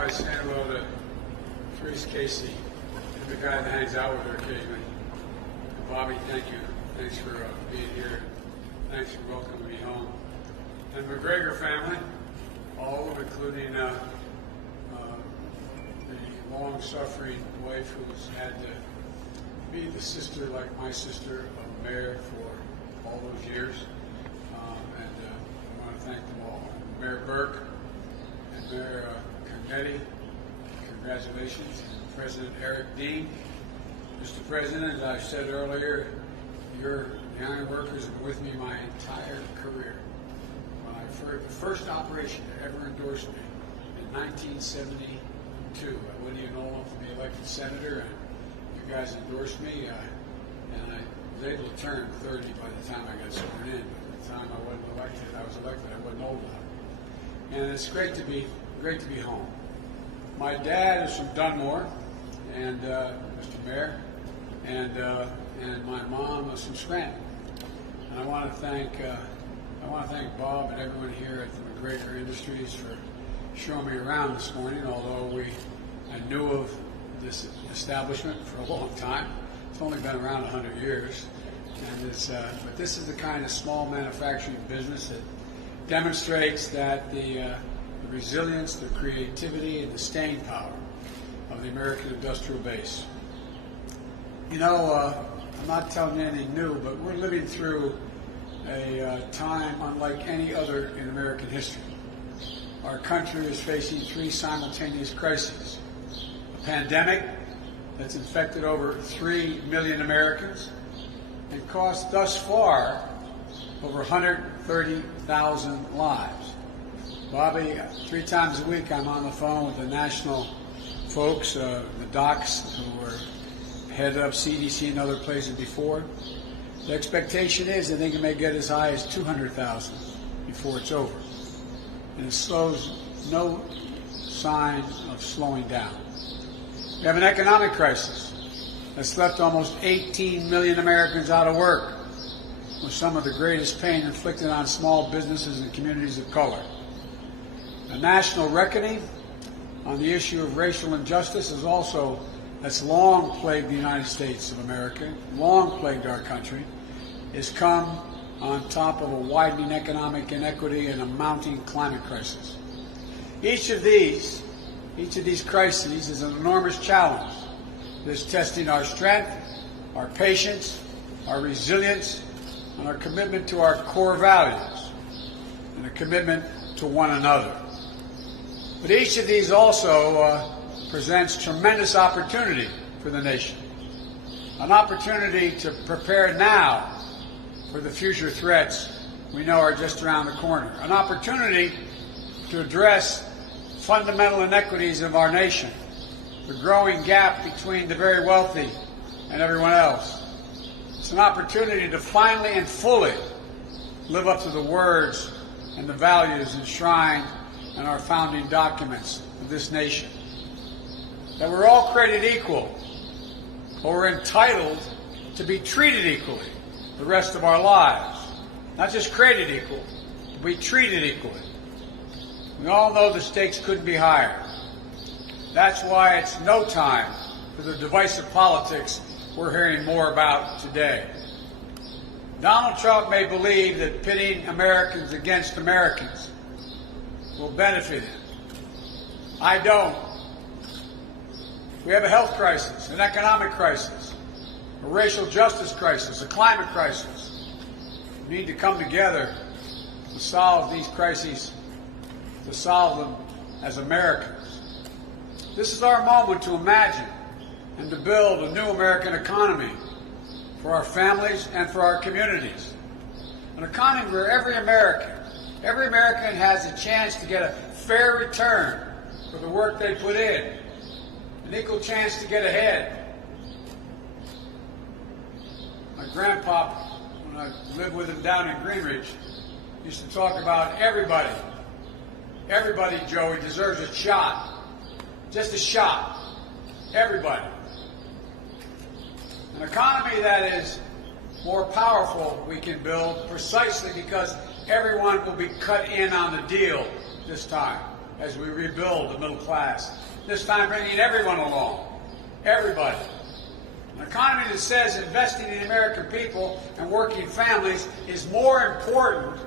I say hello to Therese Casey, the guy that hangs out with her occasionally. Bobby, thank you. Thanks for being here. Thanks for welcoming me home. And the McGregor family, all of them, including the long-suffering wife who's had to be the sister, like my sister, of Mayor for all those years. I want to thank them all. Mayor Burke and Mayor Carnetti, congratulations. And President Eric Dean. Mr. President, as I said earlier, the iron workers have been with me my entire career. The first operation to ever endorse me in 1972. I wouldn't even know to be elected senator, and you guys endorsed me, and I was able to turn 30 by the time I got sworn in. By the time I wasn't elected, I wasn't old enough. And it's great to be home. My dad is from Dunmore, and Mr. Mayor, and my mom was from Scranton. And I want to thank Bob and everyone here at the McGregor Industries for showing me around this morning. Although I knew of this establishment for a long time. It's only been around 100 years, and but this is the kind of small manufacturing business that demonstrates that the resilience, the creativity, and the staying power of the American industrial base. You know, I'm not telling you anything new, but we're living through a time unlike any other in American history. Our country is facing three simultaneous crises. A pandemic that's infected over 3 million Americans and cost thus far over 130,000 lives. Bobby, 3 times a week I'm on the phone with the national folks, the docs who were head of CDC and other places before. The expectation is that they may get as high as 200,000 before it's over. And it shows no sign of slowing down. We have an economic crisis that's left almost 18 million Americans out of work, with some of the greatest pain inflicted on small businesses and communities of color. A national reckoning on the issue of racial injustice that's long plagued the United States of America, long plagued our country, has come on top of a widening economic inequity and a mounting climate crisis. Each of these crises is an enormous challenge that's testing our strength, our patience, our resilience, and our commitment to our core values, and a commitment to one another. But each of these also presents tremendous opportunity for the nation. An opportunity to prepare now for the future threats we know are just around the corner. An opportunity to address fundamental inequities of our nation, the growing gap between the very wealthy and everyone else. It's an opportunity to finally and fully live up to the words and the values enshrined in our founding documents of this nation. That we're all created equal, but we're entitled to be treated equally the rest of our lives. Not just created equal, but be treated equally. We all know the stakes couldn't be higher. That's why it's no time for the divisive politics we're hearing more about today. Donald Trump may believe that pitting Americans against Americans will benefit him. I don't. We have a health crisis, an economic crisis, a racial justice crisis, a climate crisis. We need to come together to solve these crises, to solve them as Americans. This is our moment to imagine and to build a new American economy for our families and for our communities. An economy where every American has a chance to get a fair return for the work they put in, an equal chance to get ahead. My grandpa, when I lived with him down in Greenridge, used to talk about everybody, Joey, deserves a shot. Just a shot. Everybody. An economy that is more powerful we can build precisely because everyone will be cut in on the deal this time. as we rebuild the middle class. This time bringing everyone along, everybody. An economy that says investing in the American people and working families is more important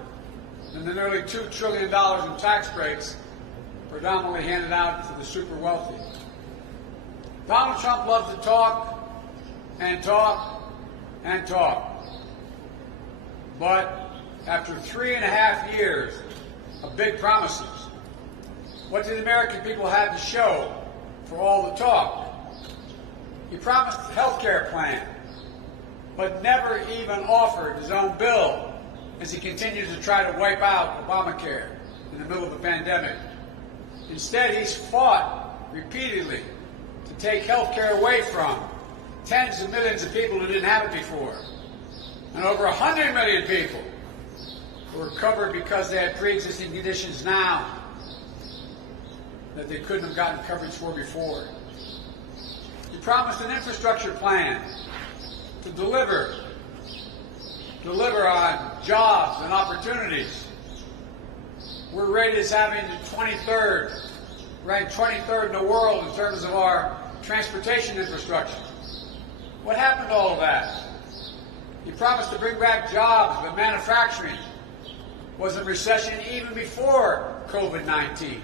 than the nearly $2 trillion in tax breaks predominantly handed out to the super wealthy. Donald Trump loves to talk and talk and talk. But after 3.5 years of big promises, what did the American people have to show for all the talk? He promised a health care plan, but never even offered his own bill as he continues to try to wipe out Obamacare in the middle of a pandemic. Instead, he's fought repeatedly to take health care away from tens of millions of people who didn't have it before, and over 100 million people who are covered because they had pre-existing conditions now that they couldn't have gotten coverage for before. He promised an infrastructure plan to deliver on jobs and opportunities. We're rated as having the 23rd, ranked 23rd in the world in terms of our transportation infrastructure. What happened to all of that? He promised to bring back jobs, but manufacturing was in recession even before COVID-19.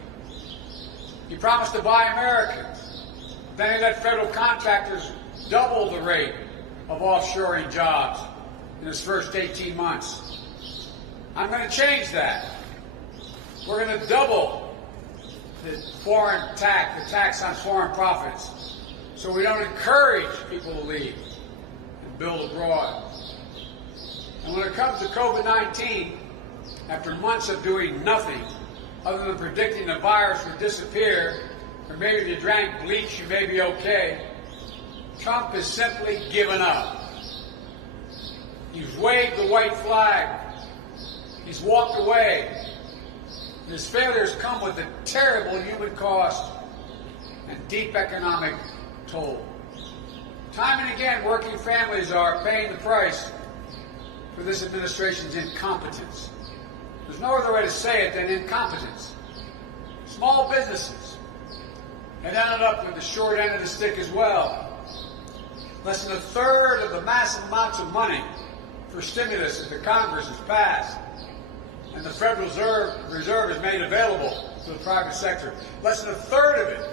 He promised to buy Americans. Then he let federal contractors double the rate of offshoring jobs in his first 18 months. I'm going to change that. We're going to double the foreign tax, the tax on foreign profits, so we don't encourage people to leave and build abroad. And when it comes to COVID-19, after months of doing nothing other than predicting the virus would disappear, or maybe if you drank bleach, you may be okay, Trump has simply given up. He's waved the white flag. He's walked away. And his failures come with a terrible human cost and deep economic toll. Time and again, working families are paying the price for this administration's incompetence. There's no other way to say it than incompetence. Small businesses have ended up with the short end of the stick as well. Less than a third of the massive amounts of money for stimulus that the Congress has passed and the Federal Reserve has made available to the private sector, less than a third of it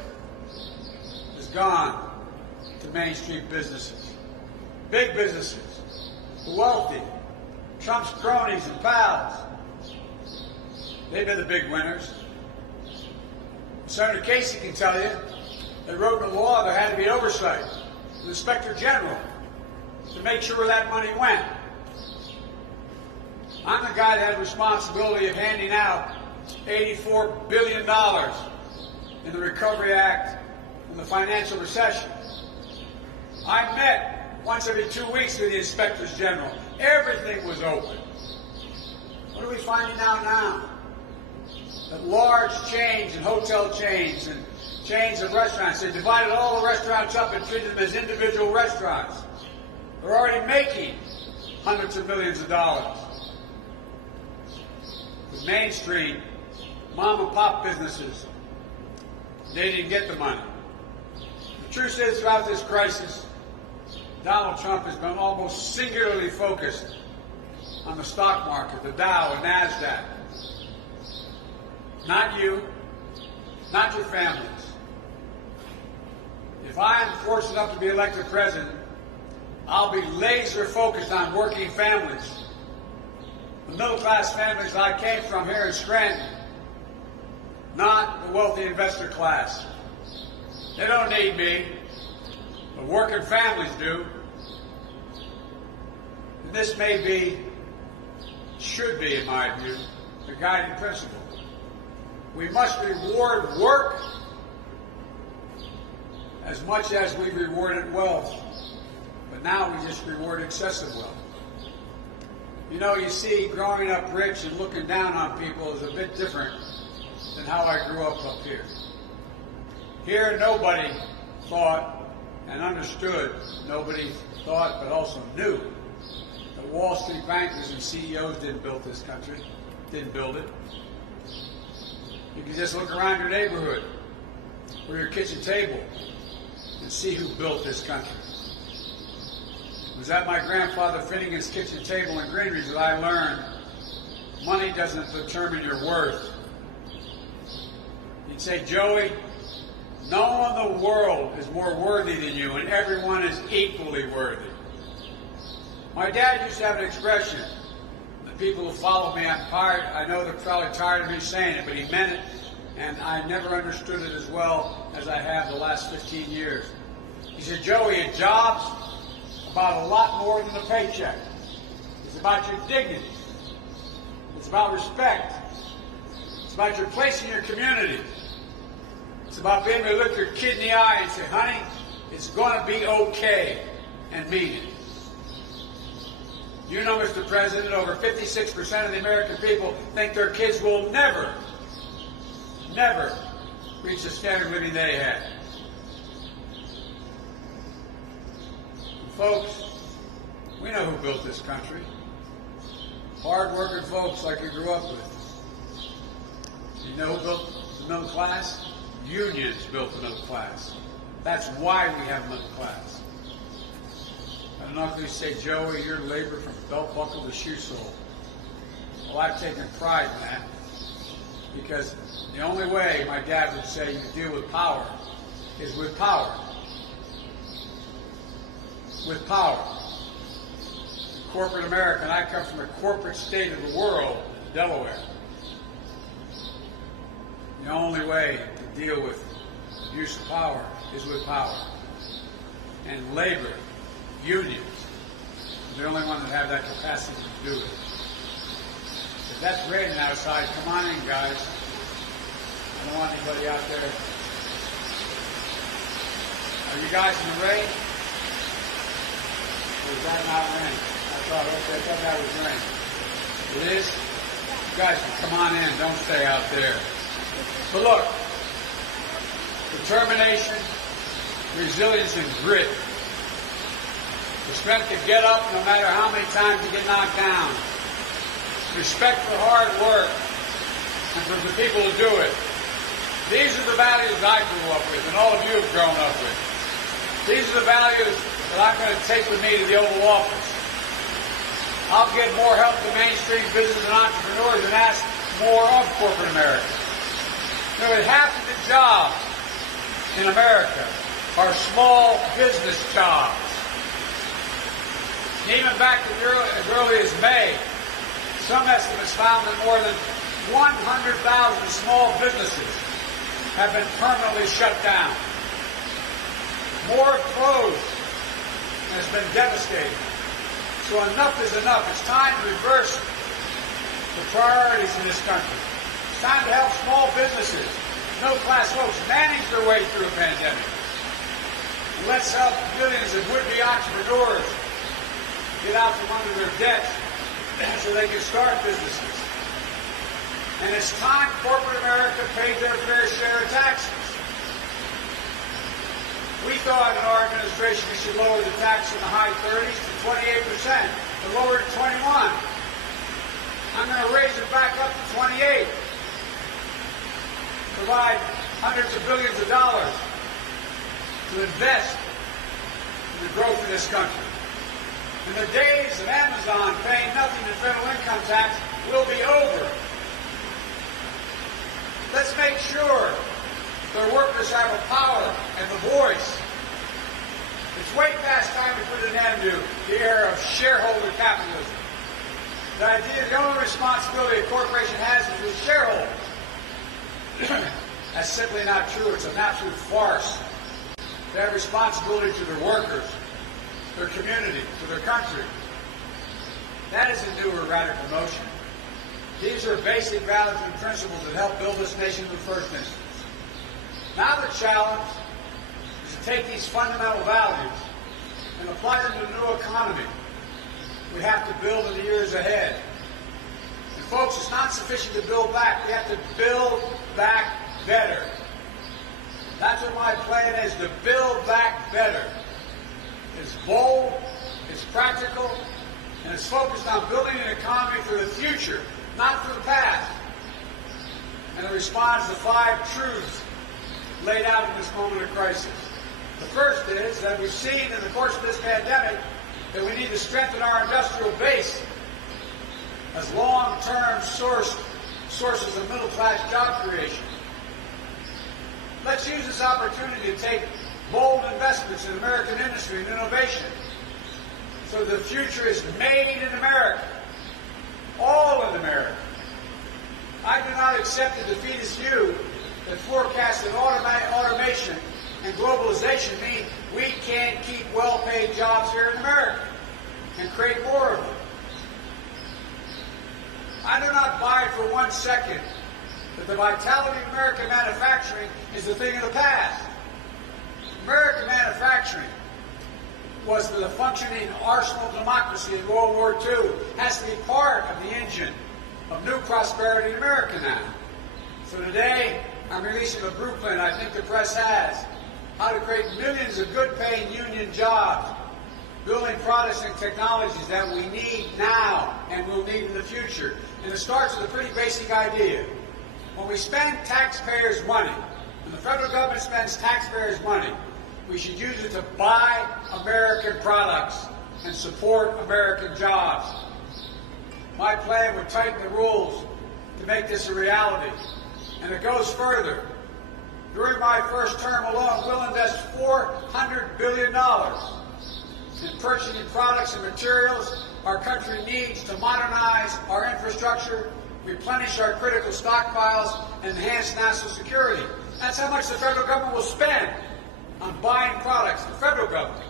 has gone to Main Street businesses. Big businesses, the wealthy, Trump's cronies and pals, they've been the big winners. Senator Casey can tell you they wrote in the law there had to be oversight, the Inspector General, to make sure where that money went. I'm the guy that had responsibility of handing out $84 billion in the Recovery Act in the financial recession. I met once every 2 weeks with the Inspectors General. Everything was open. What are we finding out now? That large chains and hotel chains and chains of restaurants, they divided all the restaurants up and treated them as individual restaurants. They're already making hundreds of millions of dollars. With Main Street, mom and pop businesses, they didn't get the money. The truth is, throughout this crisis, Donald Trump has been almost singularly focused on the stock market, the Dow and NASDAQ. Not you, not your families. If I am fortunate enough to be elected president, I'll be laser focused on working families, the middle-class families that I came from here in Scranton, not the wealthy investor class. They don't need me, but working families do. And this may be, should be, in my view, the guiding principle. We must reward work as much as we rewarded wealth. But now we just reward excessive wealth. You know, you see, growing up rich and looking down on people is a bit different than how I grew up here. Here, nobody thought and understood, nobody thought but also knew that Wall Street bankers and CEOs didn't build this country, didn't build it. You can just look around your neighborhood or your kitchen table and see who built this country. It was at my grandfather Finnegan's kitchen table in Greenridge that I learned money doesn't determine your worth. He'd say, Joey, no one in the world is more worthy than you, and everyone is equally worthy. My dad used to have an expression. The people who follow me, I know they're probably tired of me saying it, but he meant it, and I never understood it as well as I have the last 15 years. He said, Joey, a job's about a lot more than a paycheck. It's about your dignity. It's about respect. It's about your place in your community. It's about being able to look your kid in the eye and say, honey, it's going to be okay, and mean it. You know, Mr. President, over 56% of the American people think their kids will never reach the standard of living they had. And folks, we know who built this country. Hard-working folks like you grew up with. You know who built the middle class? Unions built the middle class. That's why we have a middle class. I don't know if you say, Joey, you're labor from belt buckle to shoe sole. Well, I've taken pride in that, because the only way my dad would say you deal with power is with power. With power. In corporate America, and I come from a corporate state of the world, Delaware. The only way to deal with abuse of power is with power. And labor, unions, are the only ones that have that capacity to do it. If that's raining outside, come on in, guys. I don't want anybody out there. Are you guys in the rain? Or is that not rain? I thought that was rain. It is? You guys, come on in. Don't stay out there. But look, determination, resilience, and grit. The strength to get up no matter how many times you get knocked down. Respect for hard work and for the people who do it. These are the values I grew up with and all of you have grown up with. These are the values that I'm going to take with me to the Oval Office. I'll give more help to mainstream business and entrepreneurs and ask more of corporate America. You know, half of the jobs in America are small business jobs. And even back as early as May, some estimates found that more than 100,000 small businesses have been permanently shut down. More closed, and it's been devastating. So enough is enough. It's time to reverse the priorities in this country. It's time to help small businesses, middle-class folks, manage their way through a pandemic. Let's help millions of would-be entrepreneurs get out from under their debts so they can start businesses. And it's time corporate America paid their fair share of taxes. We thought in our administration we should lower the tax from the high 30s to 28%, but lower it to 21%. I'm going to raise it back up to 28%. Provide hundreds of billions of dollars to invest in the growth of this country. And the days of Amazon paying nothing in federal income tax will be over. Let's make sure their workers have the power and the voice. It's way past time to put an end to the era of shareholder capitalism. The idea, the only responsibility a corporation has is with shareholders. That's simply not true. It's an absolute farce. They have responsibility to their workers, their community, to their country. That isn't new or radical notion. These are basic values and principles that help build this nation in the first instance. Now the challenge is to take these fundamental values and apply them to the new economy we have to build in the years ahead. And folks, it's not sufficient to build back. We have to build back better. That's what my plan is, to build back better. It's bold, it's practical, and it's focused on building an economy for the future, not for the past. and it responds to 5 truths laid out in this moment of crisis. The first is that we've seen in the course of this pandemic that we need to strengthen our industrial base as long-term sources of middle-class job creation. Let's use this opportunity to take bold investments in American industry and innovation so the future is made in America, all in America. I do not accept the defeatist view that forecasts that automation and globalization mean we can't keep well-paid jobs here in America and create more of them. I do not buy for 1 second that the vitality of American manufacturing is the thing of the past. American manufacturing was the functioning arsenal of democracy in World War II, has to be part of the engine of new prosperity in America now. So today, I'm releasing a blueprint I think the press has, how to create millions of good-paying union jobs, building products and technologies that we need now and will need in the future. And it starts with a pretty basic idea. When we spend taxpayers' money, when the federal government spends taxpayers' money, we should use it to buy American products and support American jobs. My plan would tighten the rules to make this a reality. And it goes further. During my first term alone, we'll invest $400 billion in purchasing products and materials our country needs to modernize our infrastructure, replenish our critical stockpiles, and enhance national security. That's how much the federal government will spend on buying products, the federal government.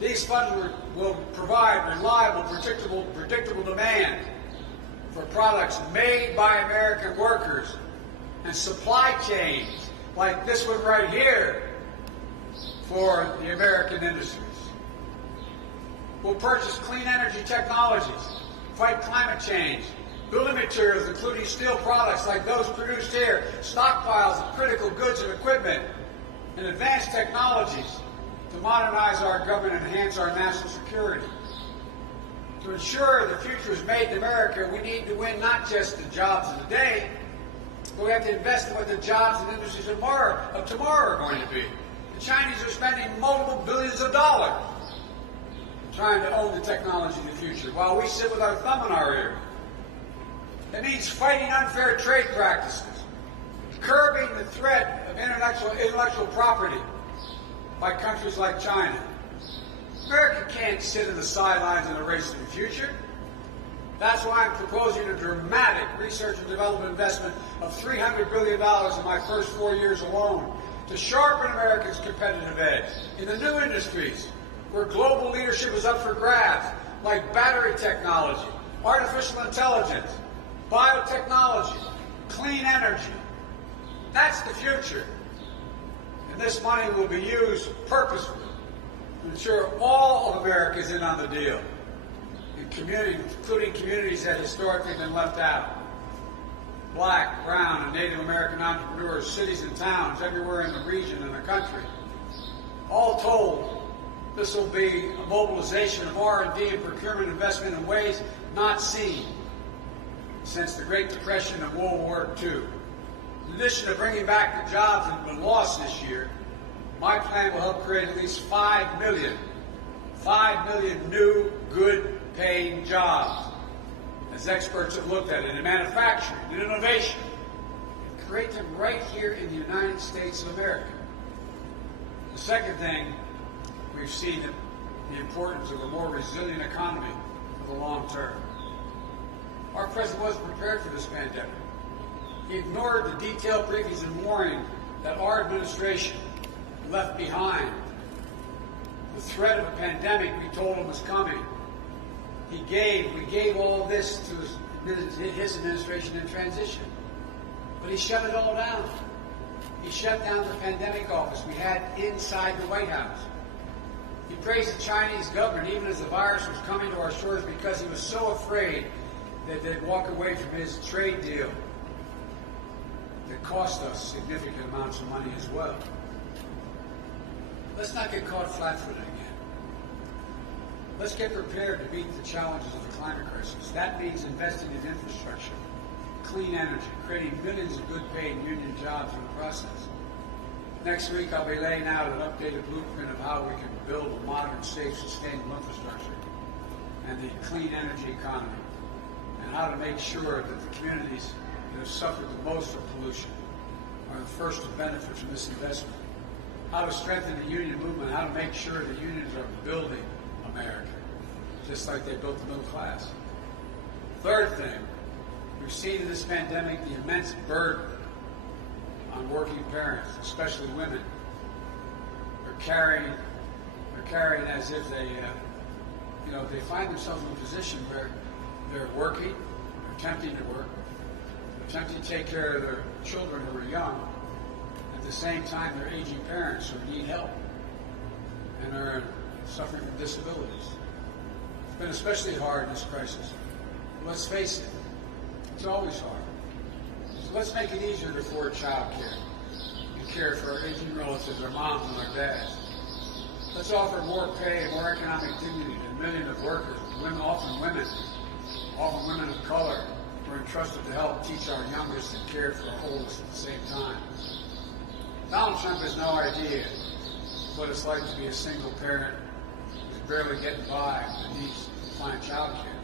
These funds will provide reliable, predictable demand for products made by American workers and supply chains like this one right here for the American industries. We'll purchase clean energy technologies, fight climate change, building materials including steel products like those produced here, stockpiles of critical goods and equipment, and advanced technologies to modernize our government and enhance our national security. To ensure the future is made in America, we need to win not just the jobs of the day, but we have to invest in what the jobs and industries of tomorrow are going to be. The Chinese are spending multiple billions of dollars trying to own the technology of the future, while we sit with our thumb in our ear. It means fighting unfair trade practices, curbing the threat of intellectual property by countries like China. America can't sit in the sidelines in the race to the future. That's why I'm proposing a dramatic research and development investment of $300 billion in my first 4 years alone to sharpen America's competitive edge in the new industries where global leadership is up for grabs, like battery technology, artificial intelligence, biotechnology, clean energy. That's the future. And this money will be used purposefully to ensure all of America is in on the deal, including communities that historically have been left out. Black, brown, and Native American entrepreneurs, cities and towns everywhere in the region and the country. All told, this will be a mobilization of R&D and procurement investment in ways not seen since the Great Depression and World War II. In addition to bringing back the jobs that have been lost this year, my plan will help create at least 5 million new, good-paying jobs, as experts have looked at it, in manufacturing and innovation, and create them right here in the United States of America. The second thing, we've seen the importance of a more resilient economy for the long term. Our president wasn't prepared for this pandemic. He ignored the detailed briefings and warning that our administration left behind. The threat of a pandemic we told him was coming. We gave all this to his administration in transition. But he shut it all down. He shut down the pandemic office we had inside the White House. He praised the Chinese government even as the virus was coming to our shores because he was so afraid that they'd walk away from his trade deal that cost us significant amounts of money as well. Let's not get caught flat-footed again. Let's get prepared to meet the challenges of the climate crisis. That means investing in infrastructure, clean energy, creating millions of good-paid union jobs in the process. Next week, I'll be laying out an updated blueprint of how we can build a modern, safe, sustainable infrastructure and the clean energy economy, and how to make sure that the communities that have suffered the most from pollution are the first to benefit from this investment. How to strengthen the union movement, how to make sure the unions are building America, just like they built the middle class. Third thing, we've seen in this pandemic the immense burden on working parents, especially women. They're carrying as if they find themselves in a position where they're working, they're attempting to work, they're attempting to take care of their children who are young. At the same time, they're aging parents who need help and are suffering from disabilities. It's been especially hard in this crisis. Let's face it, it's always hard. So let's make it easier to afford child care and care for our aging relatives, our moms and our dads. Let's offer more pay and more economic dignity to millions of workers, often women of color, who are entrusted to help teach our youngest and care for our oldest at the same time. Donald Trump has no idea what it's like to be a single parent who's barely getting by and needs to find child care.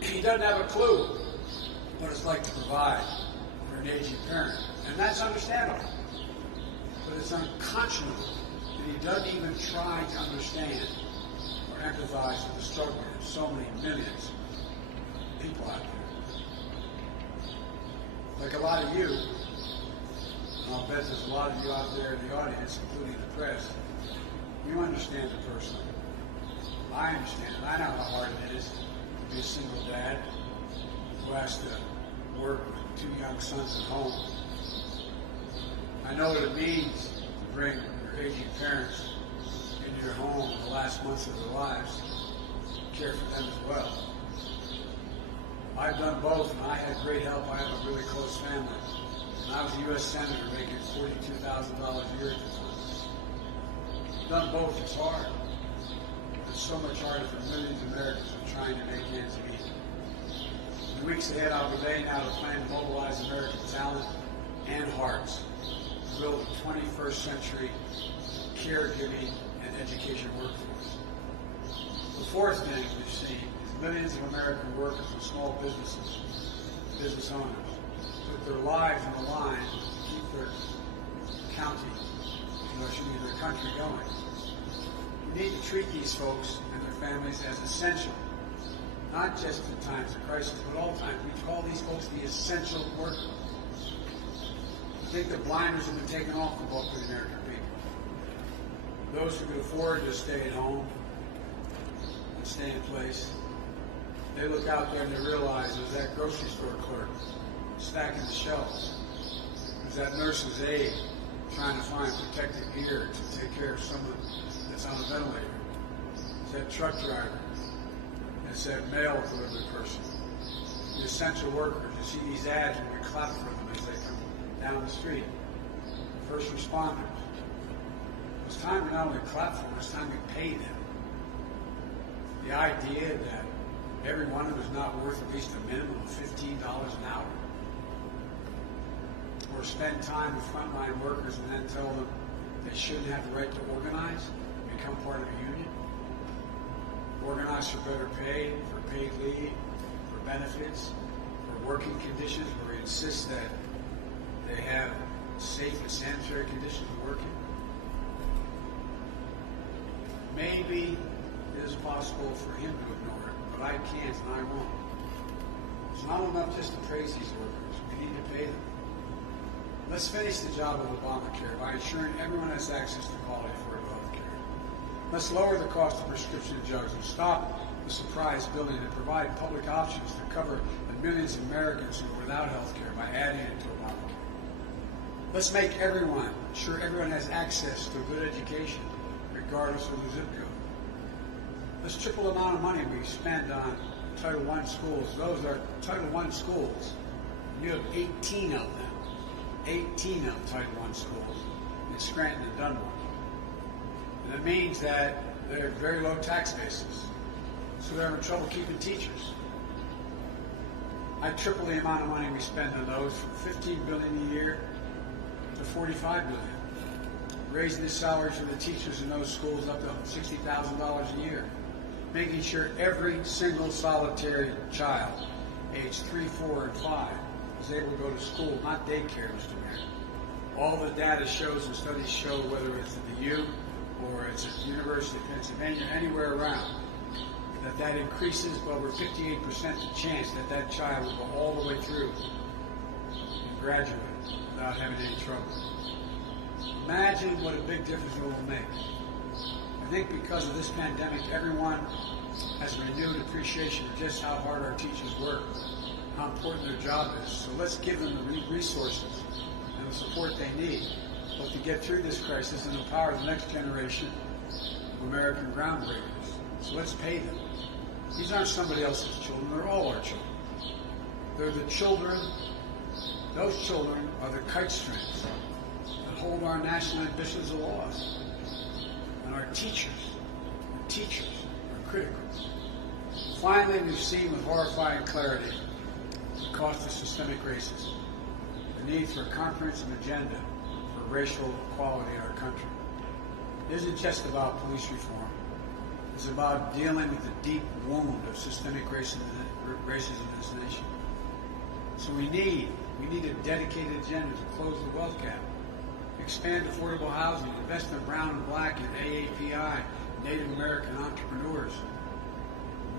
He doesn't have a clue what it's like to provide for an aging parent, and that's understandable. But it's unconscionable that he doesn't even try to understand or empathize with the struggle of so many millions of people out there. Like a lot of you, and I'll bet there's a lot of you out there in the audience, including the press, you understand it personally. I understand it. I know how hard it is to be a single dad who has to work with two young sons at home. I know what it means to bring your aging parents into your home in the last months of their lives, care for them as well. I've done both, and I had great help. I have a really close family. And I was a U.S. Senator making $42,000 a year at the time. I've done both. It's hard. It's so much harder for millions of Americans who are trying to make ends meet. In the weeks ahead, I'll be laying out a plan to mobilize American talent and hearts to build a 21st century caregiving and education workforce. The fourth thing we've seen is millions of American workers and small businesses, business owners, put their lives on the line to keep their their country going. We need to treat these folks and their families as essential, not just in times of crisis, but all times. We call these folks the essential workers. I think the blinders have been taken off the bulk of the American people. Those who can afford to stay at home and stay in place, they look out there and they realize there's that grocery store clerk stacking the shelves. There's that nurse's aide trying to find protective gear to take care of someone that's on a ventilator. There's that truck driver. There's that mail delivery person. The essential workers. You see these ads when we clap for them as they come down the street. First responders. It's time to not only clap for them, it's time we pay them. The idea that every one of them is not worth at least a minimum of $15 an hour. Or spend time with frontline workers and then tell them they shouldn't have the right to organize, become part of a union. Organize for better pay, for paid leave, for benefits, for working conditions where we insist that they have safe and sanitary conditions of working. Maybe it is possible for him to ignore it, but I can't and I won't. It's not enough just to praise these workers. We need to pay them. Let's finish the job of Obamacare by ensuring everyone has access to quality affordable health care. Let's lower the cost of prescription drugs and stop the surprise billing and provide public options to cover the millions of Americans who are without health care by adding it to Obamacare. Let's make sure everyone has access to a good education, regardless of the zip code. Let's triple the amount of money we spend on Title I schools. Those are Title I schools. You have 18 of them. 18 of Title I schools in Scranton and Dunmore. And it means that they're very low tax bases, so they're having trouble keeping teachers. I'd triple the amount of money we spend on those from $15 billion a year to $45 billion. Raising the salaries for the teachers in those schools up to $60,000 a year. Making sure every single solitary child, aged 3, 4, and 5, is able to go to school, not daycare, Mr. Mayor. All the data shows and studies show, whether it's at the U or it's at the University of Pennsylvania, anywhere around, that increases by over 58% the chance that that child will go all the way through and graduate without having any trouble. Imagine what a big difference it will make. I think because of this pandemic, everyone has a renewed appreciation of just how hard our teachers work, how important their job is. So let's give them the resources and the support they need, both to get through this crisis and empower the next generation of American groundbreakers. So let's pay them. These aren't somebody else's children, they're all our children. They're the children, those children are the kite strings that hold our national ambitions aloft. And our teachers are critical. Finally, we've seen with horrifying clarity the cost of systemic racism, the need for a comprehensive agenda for racial equality in our country. It isn't just about police reform. It's about dealing with the deep wound of systemic racism in this nation. So we need a dedicated agenda to close the wealth gap, expand affordable housing, invest in brown and black and AAPI, Native American entrepreneurs,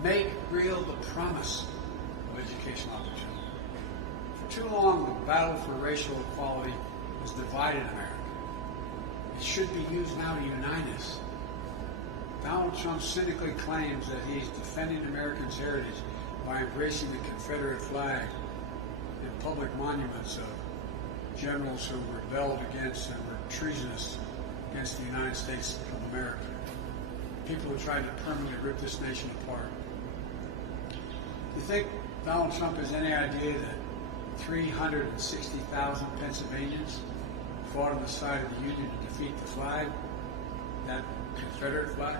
make real the promise of educational opportunity. For too long, the battle for racial equality has divided America. It should be used now to unite us. Donald Trump cynically claims that he is defending Americans' heritage by embracing the Confederate flag and public monuments of generals who rebelled against and were treasonous against the United States of America. People who tried to permanently rip this nation apart. Do you think Donald Trump has any idea that 360,000 Pennsylvanians fought on the side of the Union to defeat the flag, that Confederate flag,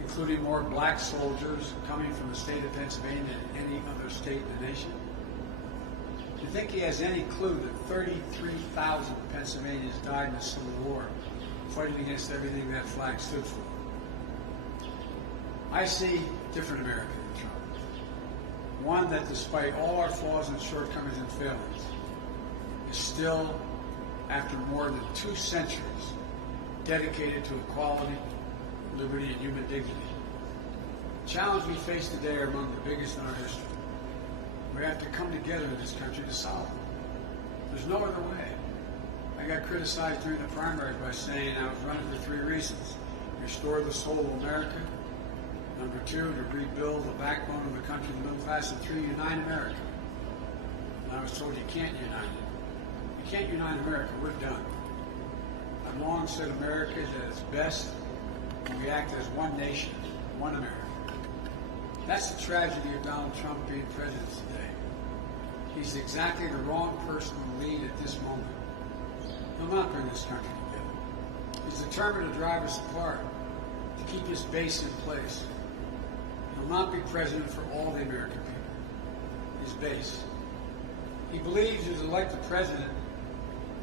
including more black soldiers coming from the state of Pennsylvania than any other state in the nation? Do you think he has any clue that 33,000 Pennsylvanians died in the Civil War fighting against everything that flag stood for? I see a different America than Trump. One that, despite all our flaws and shortcomings and failings, is still, after more than 2 centuries, dedicated to equality, liberty, and human dignity. The challenges we face today are among the biggest in our history. We have to come together in this country to solve them. There's no other way. I got criticized during the primaries by saying I was running for 3 reasons: restore the soul of America, number 2, to rebuild the backbone of the country, the middle class, and 3, unite America. And I was told you can't unite it. You can't unite America. We're done. I've long said America is at its best when we act as one nation, one America. That's the tragedy of Donald Trump being president today. He's exactly the wrong person to lead at this moment. He'll not bring this country together. He's determined to drive us apart, to keep his base in place. He'll not be president for all the American people, his base. He believes he's elected president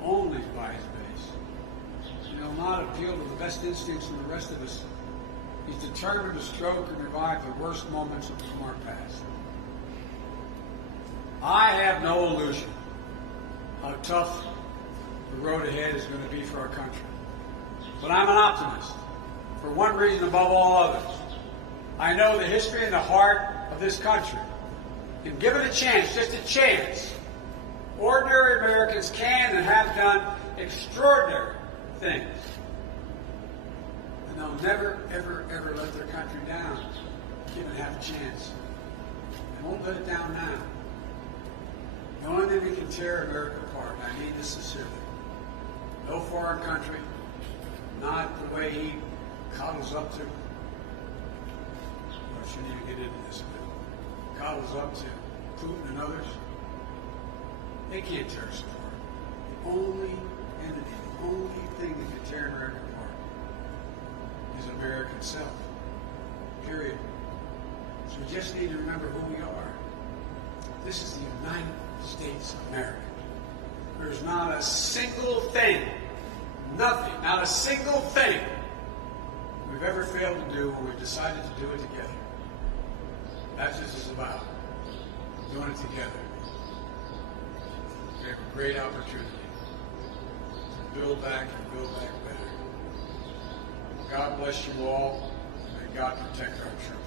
only by his base. He will not appeal to the best instincts of the rest of us. He's determined to stroke and revive the worst moments from our past. I have no illusion how tough the road ahead is going to be for our country. But I'm an optimist for one reason above all others. I know the history and the heart of this country. And given a chance, just a chance, ordinary Americans can and have done extraordinary things. And they'll never, ever, ever let their country down, given half a chance. They won't let it down now. The only thing that can tear America apart, and I mean this sincerely, no foreign country, not the way he coddles up to, I shouldn't even get into this, but coddles up to Putin and others. They can't tear us apart. The only entity, the only thing that can tear America apart is America itself. Period. So we just need to remember who we are. This is the United States of America. There's not a single thing, nothing, not a single thing we've ever failed to do when we've decided to do it together. That's what this is about, doing it together. We have a great opportunity to build back and build back better. God bless you all, and may God protect our church.